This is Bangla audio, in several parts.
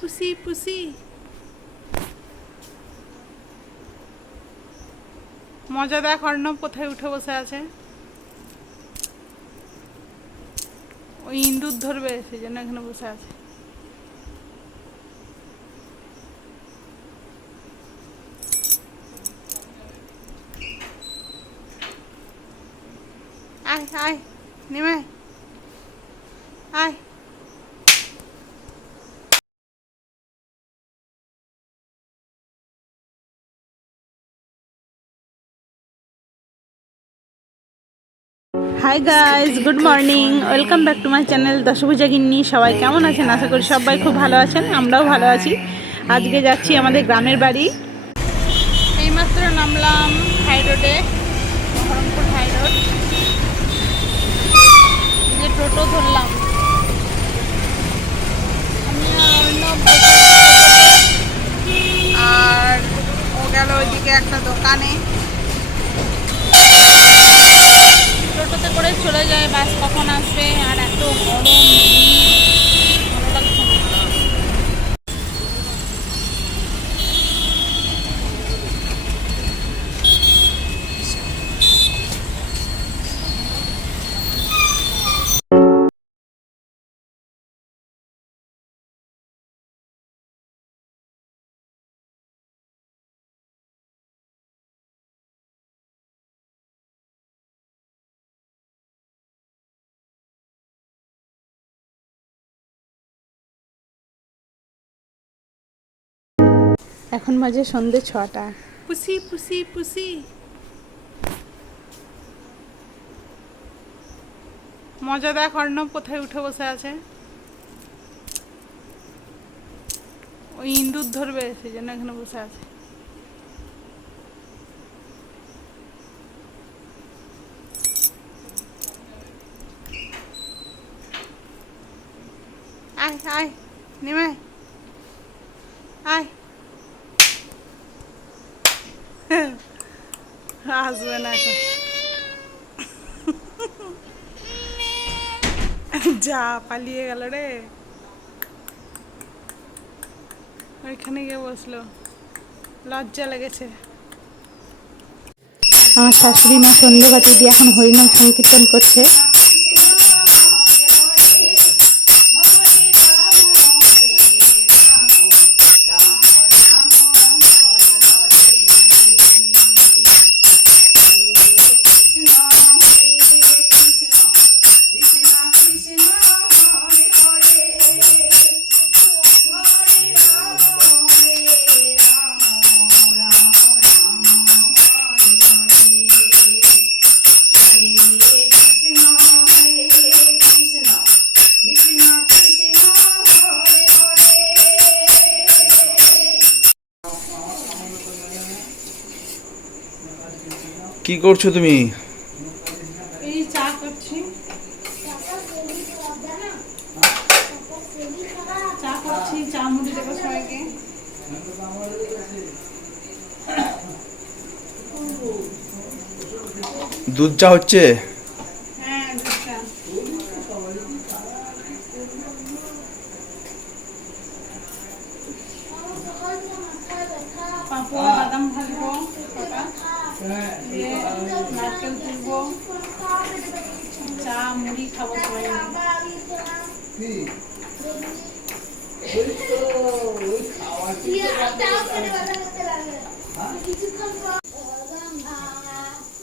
পুসি পুসি মজা দেখ, অর্ণব কোথায় উঠে বসে আছে? ওই ইন্দুর ধরবে সেই জন্য এখানে বসে আছে। আয় আয়, নেমে। আয়। Hi guys good morning welcome back to my channel Dashabhuja Ginni সবাই কেমন আছেন? আশা করি সবাই খুব ভালো আছেন, আমরাও ভালো আছি। আজকে যাচ্ছি আমাদের গ্রামের বাড়ি। এইমাত্র নামলাম হাই রোডে বহরমপুর হাই রোড যে টোটো ধরলাম। আর ও গেল ওইদিকে একটা দোকানে। টোটোতে করে চলে যায় বাস কখন আসবে? আর এত গরম এখন মাঝে সন্ধে ছটা। পুসি পুসি পুসি। মজা দেখ অর্ণব কোথায় উঠে বসে আছে? ওই ইন্দুর ধরবে, সেই জন্য এখানে বসে আছে। আয় আয় নেমে আয়। আয় আসবে না এখন যা, পালিয়ে গেল রে। ওইখানে গিয়ে বসল। লজ্জা লেগেছে। আমার শাশুড়ি মা সন্ধ্যেবাতি দিয়ে এখন হরিনাম সংকীর্তন করছে। কি করছ তুমি? এই চা করছি। চা করছি চা মুড়ি দুধ চা হচ্ছে? হ্যাঁ বাদাম ভাজবো নারকেল তুলবো চা মুড়ি খাব সবাই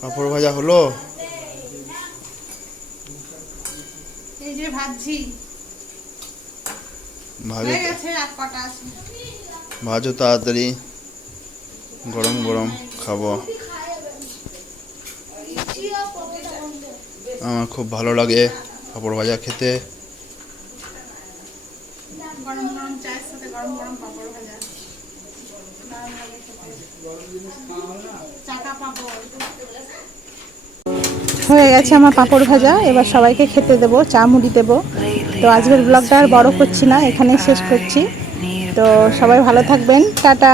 পাঁপড় ভাজা হলো এই যে ভাজছি ভাজো তাড়াতাড়ি। গরম গরম খাব। আমার খুব ভালো লাগে পাঁপড় ভাজা খেতে। হয়ে গেছে আমার পাঁপড় ভাজা, এবার সবাইকে খেতে দেবো, চা মুড়ি দেবো। তো আজকের ব্লগটা আর বড় করছি না, এখানেই শেষ করছি। তো সবাই ভালো থাকবেন, টাটা।